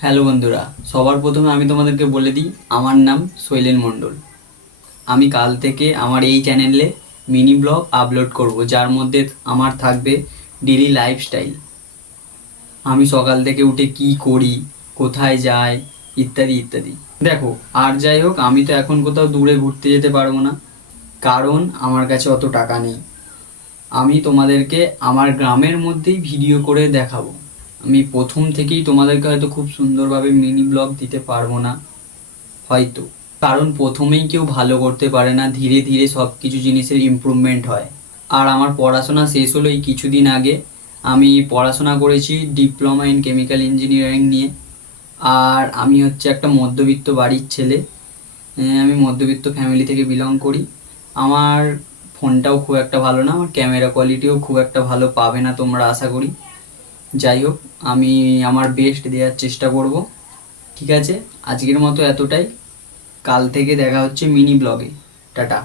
Hello বন্ধুরা, সবার প্রথমে আমি তোমাদেরকে বলে দিই আমার নাম শৈলেন মণ্ডল। আমি কাল থেকে আমার এই চ্যানেলে মিনি ব্লগ আপলোড করব, যার মধ্যে আমার থাকবে ডেইলি লাইফস্টাইল। আমি সকাল থেকে উঠে কি করি, কোথায় যাই, ইত্যাদি ইত্যাদি। দেখো, আর যাই হোক, আমি তো এখন কোথাও দূরে ঘুরতে যেতে পারবো না, কারণ আমার কাছে অত টাকা নেই। আমি তোমাদেরকে আমার গ্রামের মধ্যেই ভিডিও করে দেখাবো। আমি প্রথম থেকেই তোমাদেরকে হয়তো খুব সুন্দরভাবে মিনি ব্লগ দিতে পারবো না হয়তো, কারণ প্রথমেই কেউ ভালো করতে পারে না, ধীরে ধীরে সব কিছু জিনিসের ইমপ্রুভমেন্ট হয়। আর আমার পড়াশোনা শেষ হলো এই কিছুদিন আগে। আমি পড়াশোনা করেছি ডিপ্লোমা ইন কেমিক্যাল ইঞ্জিনিয়ারিং নিয়ে। আর আমি হচ্ছে একটা মধ্যবিত্ত বাড়ির ছেলে। আমি মধ্যবিত্ত ফ্যামিলি থেকে বিলং করি। আমার ফোনটাও খুব একটা ভালো না, আমার ক্যামেরা কোয়ালিটিও খুব একটা ভালো পাবে না তোমরা, আশা করি। যাই হোক, আমি আমার বেস্ট দেওয়ার চেষ্টা করব। ঠিক আছে, আজকের মতো এতটাই। কাল থেকে দেখা হচ্ছে মিনি ব্লগে। টাটা।